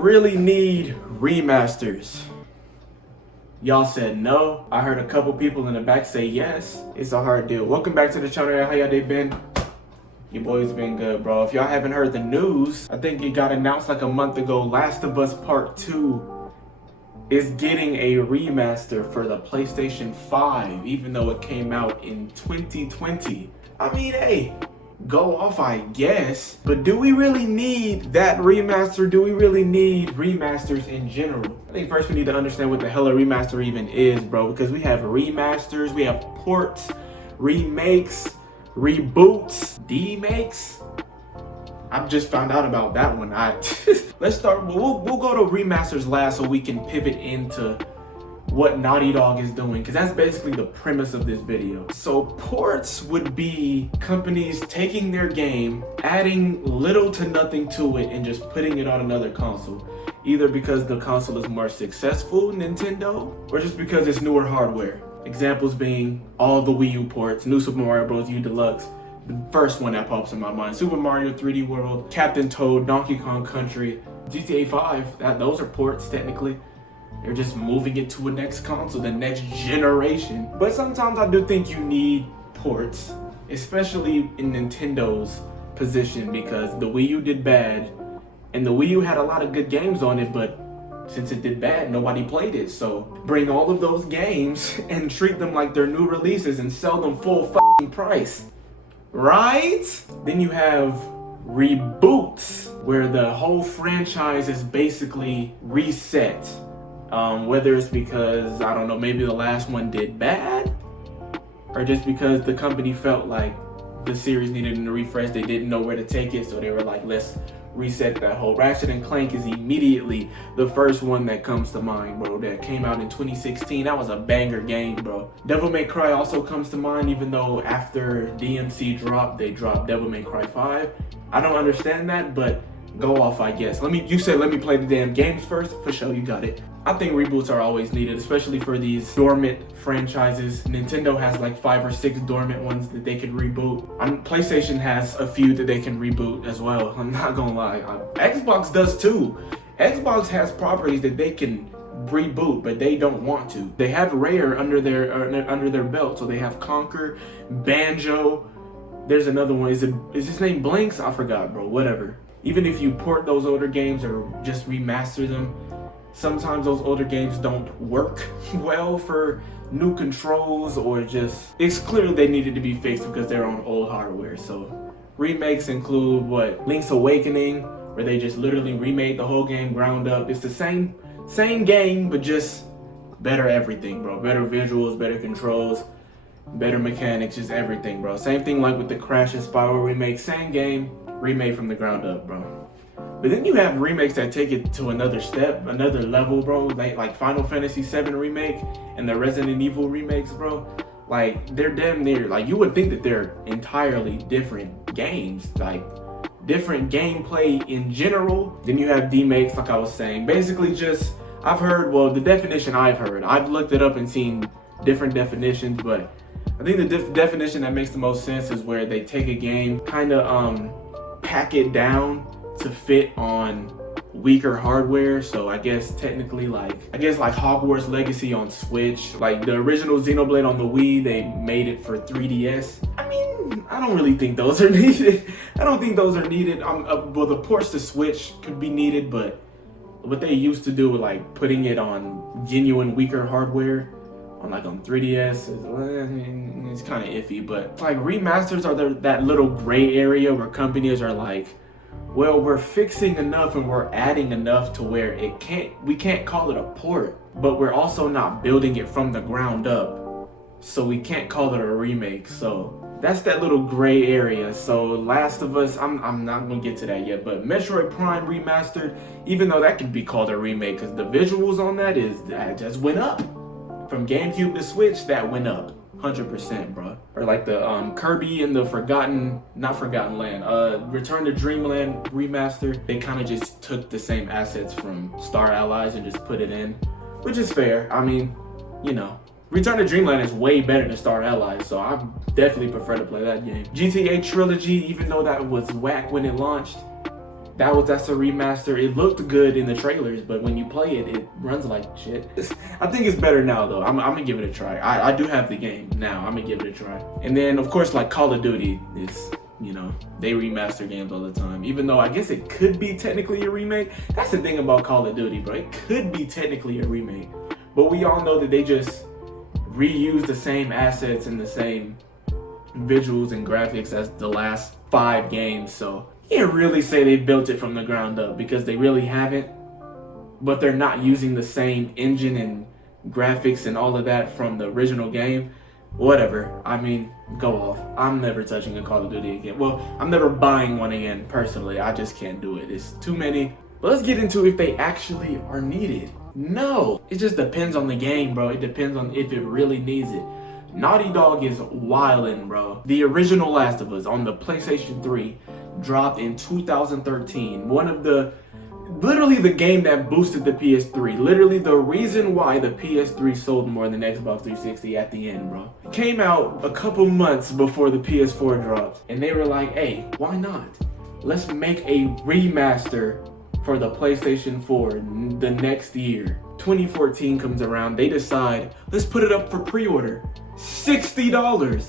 really need remasters? Y'all said no. I heard a couple people in the back say yes. It's a hard deal. Welcome back to the channel. How y'all day been? Your boy's been good, bro. If y'all haven't heard the news, I think it got announced like a month ago. Last of Us Part 2 is getting a remaster for the PlayStation 5, even though it came out in 2020. I mean, hey, go off, I guess. But do we really need that remaster? Do we really need remasters in general? I think first we need to understand what the hell a remaster even is, bro. Because we have remasters, we have ports, remakes, reboots, demakes. I've just found out about that one. Let's start. We'll go to remasters last so we can pivot into what Naughty Dog is doing, because that's basically the premise of this video. So ports would be companies taking their game, adding little to nothing to it, and just putting it on another console. Either because the console is more successful, Nintendo, or just because it's newer hardware. Examples being all the Wii U ports, New Super Mario Bros. U Deluxe, the first one that pops in my mind, Super Mario 3D World, Captain Toad, Donkey Kong Country, GTA 5, those are ports technically. They're just moving it to a next console, the next generation. But sometimes I do think you need ports, especially in Nintendo's position, because the Wii U did bad, and the Wii U had a lot of good games on it, but since it did bad, nobody played it. So bring all of those games and treat them like they're new releases and sell them full fucking price, right? Then you have reboots, where the whole franchise is basically reset. Whether it's because, I don't know, maybe the last one did bad, or just because the company felt like the series needed a refresh, they didn't know where to take it, so they were like, let's reset that whole. Ratchet and Clank is immediately the first one that comes to mind, bro. That came out in 2016. That was a banger game, bro. Devil May Cry also comes to mind, even though after DMC dropped, they dropped Devil May Cry 5. I don't understand that, but go off, I guess. You said let me play the damn games first. For sure, you got it. I think reboots are always needed, especially for these dormant franchises. Nintendo has like 5 or 6 dormant ones that they could reboot. PlayStation has a few that they can reboot as well. I'm not gonna lie. Xbox does too. Xbox has properties that they can reboot, but they don't want to. They have Rare under their belt, so they have Conquer, Banjo. There's another one. Is his name Blinks? I forgot, bro. Whatever. Even if you port those older games or just remaster them, sometimes those older games don't work well for new controls, or just, it's clearly they needed to be fixed because they're on old hardware. So remakes include what? Link's Awakening, where they just literally remade the whole game ground up. It's the same game, but just better everything, bro. Better visuals, better controls, better mechanics, just everything, bro. Same thing like with the Crash and Spyro remake, same game, remade from the ground up, bro. But then you have remakes that take it to another step, another level, bro. Like Final Fantasy VII remake and the Resident Evil remakes, bro. Like, they're damn near, like, you would think that they're entirely different games, like different gameplay in general. Then you have demakes, like I was saying. Basically just, I've heard, well, the definition I've looked it up and seen different definitions, but I think the definition that makes the most sense is where they take a game, kind of pack it down to fit on weaker hardware. So I guess technically like Hogwarts Legacy on Switch, like the original Xenoblade on the Wii, they made it for 3DS. I mean, I don't really think those are needed. I don't think those are needed. Well, the ports to Switch could be needed, but what they used to do with like putting it on genuine weaker hardware on 3DS it's kind of iffy. But like remasters are that little gray area where companies are like, well, we're fixing enough and we're adding enough to where we can't call it a port, but we're also not building it from the ground up, so we can't call it a remake. So that's that little gray area. So Last of Us, I'm not gonna get to that yet, but Metroid Prime Remastered, even though that could be called a remake, because the visuals on that just went up. From GameCube to Switch, that went up 100%, bro. Or like the Kirby and the Return to Dreamland remaster. They kind of just took the same assets from Star Allies and just put it in, which is fair. I mean, you know, Return to Dreamland is way better than Star Allies, so I definitely prefer to play that game. GTA Trilogy, even though that was whack when it launched, that's a remaster. It looked good in the trailers, but when you play it, it runs like shit. I think it's better now though. I'm gonna give it a try. I do have the game now. I'm gonna give it a try. And then of course, like Call of Duty is, you know, they remaster games all the time. Even though I guess it could be technically a remake. That's the thing about Call of Duty, bro. It could be technically a remake, but we all know that they just reuse the same assets and the same visuals and graphics as the last 5 games. So you can't really say they built it from the ground up, because they really haven't. But they're not using the same engine and graphics and all of that from the original game. Whatever. I mean, go off. I'm never touching a Call of Duty again. Well, I'm never buying one again personally. I just can't do it. It's too many. But let's get into if they actually are needed. No, it just depends on the game, bro. It depends on if it really needs it. Naughty Dog is wildin', bro. The original Last of Us on the PlayStation 3 dropped in 2013. Literally the game that boosted the PS3. Literally the reason why the PS3 sold more than Xbox 360 at the end, bro. It came out a couple months before the PS4 dropped, and they were like, hey, why not? Let's make a remaster for the PlayStation 4 the next year. 2014 comes around, they decide, let's put it up for pre-order. $60.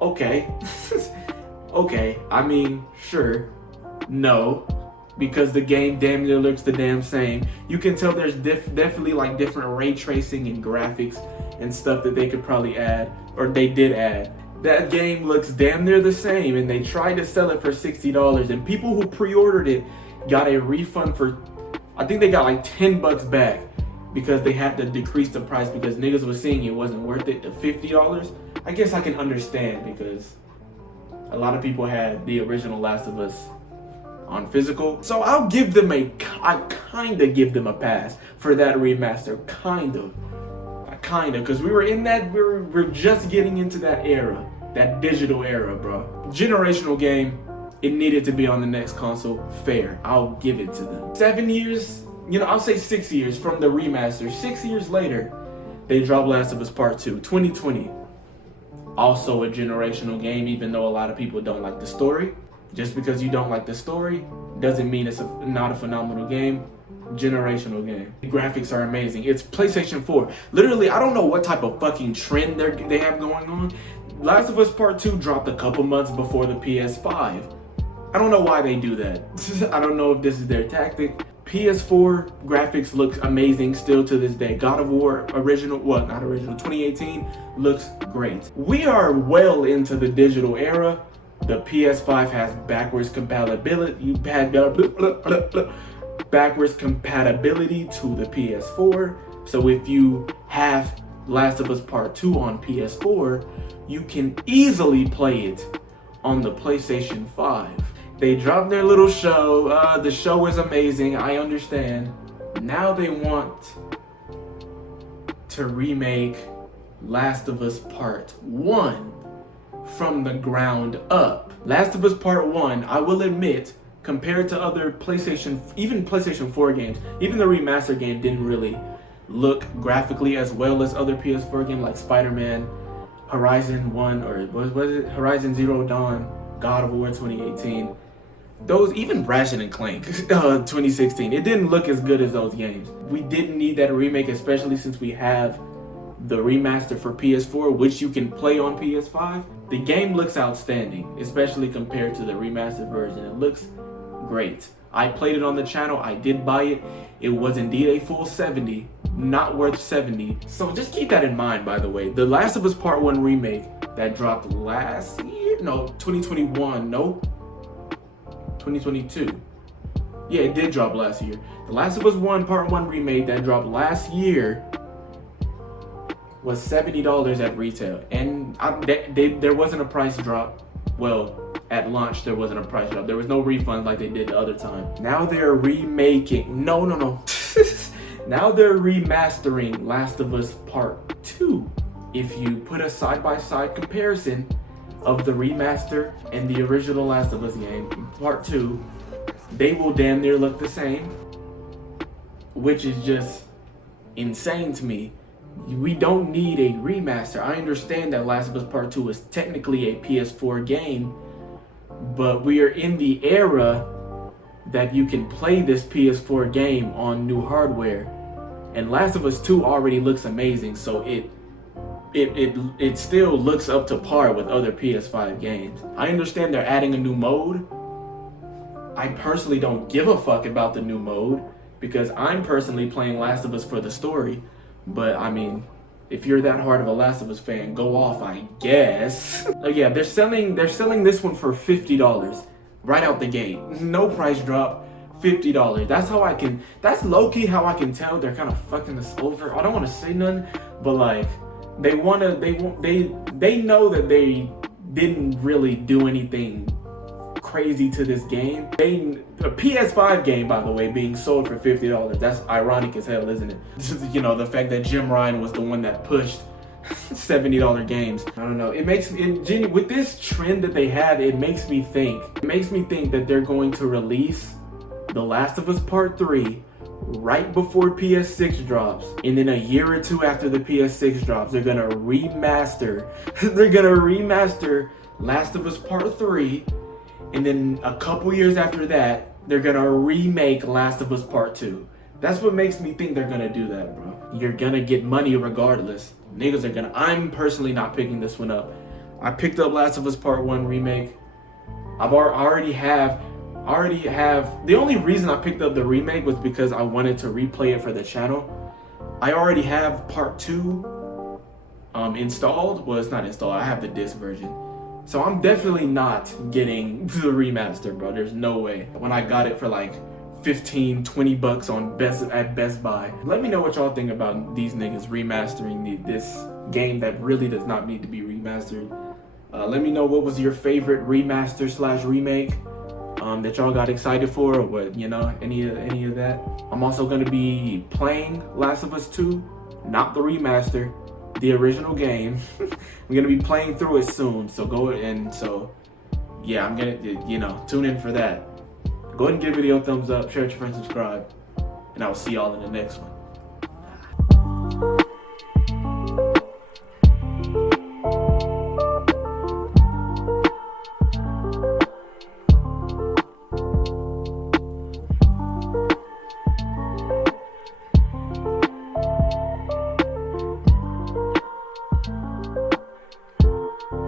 Okay. Okay, I mean, sure. No, because the game damn near looks the damn same. You can tell there's definitely like different ray tracing and graphics and stuff that they could probably add, or they did add. That game looks damn near the same, and they tried to sell it for $60, and people who pre-ordered it got a refund for, I think they got like $10 back, because they had to decrease the price because niggas was saying it wasn't worth it to $50. I guess I can understand, because a lot of people had the original Last of Us on physical. So I'll give them I kinda give them a pass for that remaster. Kinda, because we were in that, we're just getting into that era, that digital era, bro. Generational game. It needed to be on the next console. Fair. I'll give it to them. 7 years, you know, I'll say 6 years from the remaster. 6 years later, they dropped Last of Us Part 2, 2020. Also a generational game, even though a lot of people don't like the story. Just because you don't like the story doesn't mean it's not a phenomenal game. Generational game. The graphics are amazing. It's PlayStation 4. Literally, I don't know what type of fucking trend they have going on. Last of Us Part 2 dropped a couple months before the PS5. I don't know why they do that. I don't know if this is their tactic. PS4 graphics looks amazing still to this day. God of War original, well, not original, 2018 looks great. We are well into the digital era. The PS5 has backwards compatibility. Backwards compatibility to the PS4. So if you have Last of Us Part 2 on PS4, you can easily play it on the PlayStation 5. They dropped their little show. The show is amazing, I understand. Now they want to remake Last of Us Part 1 from the ground up. Last of Us Part 1, I will admit, compared to other PlayStation, even PlayStation 4 games, even the remaster game didn't really look graphically as well as other PS4 games like Spider-Man, Horizon 1, or was it Horizon Zero Dawn, God of War 2018. Those, even Ratchet and Clank 2016, it didn't look as good as those games. We didn't need that remake, especially since we have the remaster for PS4, which you can play on PS5. The game looks outstanding, especially compared to the remastered version. It looks great. I played it on the channel, I did buy it. It was indeed a full 70, not worth 70. So just keep that in mind, by the way. The Last of Us Part 1 remake that dropped last year, no, 2021, nope. 2022. Yeah, it did drop last year. The Last of Us 1 Part 1 remake that dropped last year was $70 at retail. And there wasn't a price drop. Well, at launch, there wasn't a price drop. There was no refund like they did the other time. Now they're remaking. No. Now they're remastering Last of Us Part 2. If you put a side-by-side comparison of the remaster and the original Last of Us game, Part 2, they will damn near look the same, which is just insane to me. We don't need a remaster. I understand that Last of Us Part 2 is technically a PS4 game, but we are in the era that you can play this PS4 game on new hardware. And Last of Us 2 already looks amazing, so it still looks up to par with other PS5 games. I understand they're adding a new mode. I personally don't give a fuck about the new mode because I'm personally playing Last of Us for the story. But I mean, if you're that hard of a Last of Us fan, go off, I guess. Oh yeah, they're selling this one for $50 right out the gate. No price drop, $50. That's low-key how I can tell they're kind of fucking us over. I don't want to say nothing, but like they know that they didn't really do anything crazy to this game. A PS5 game, by the way, being sold for $50. That's ironic as hell, isn't it? You know, the fact that Jim Ryan was the one that pushed $70 games. I don't know. With this trend that they have, it makes me think that they're going to release The Last of Us Part 3 right before PS6 drops, and then a year or two after the PS6 drops, they're gonna remaster. They're gonna remaster Last of Us Part 3. And then a couple years after that, they're gonna remake Last of Us Part 2. That's what makes me think they're gonna do that, bro. You're gonna get money regardless. Niggas are gonna. I'm personally not picking this one up. I picked up Last of Us Part 1 remake. I already have. The only reason I picked up the remake was because I wanted to replay it for the channel. I already have Part 2 installed. Well, it's not installed. I have the disc version. So I'm definitely not getting the remaster, bro. There's no way. When I got it for like 15, 20 bucks at Best Buy. Let me know what y'all think about these niggas remastering this game that really does not need to be remastered. Let me know what was your favorite remaster / remake that y'all got excited for, or what, you know, any of that. I'm also gonna be playing Last of Us 2, not the remaster. The original game. I'm gonna be playing through it soon, so yeah, I'm gonna, you know, tune in for that. Go ahead and give the video a thumbs up, share it with your friends, subscribe, and I will see y'all in the next one.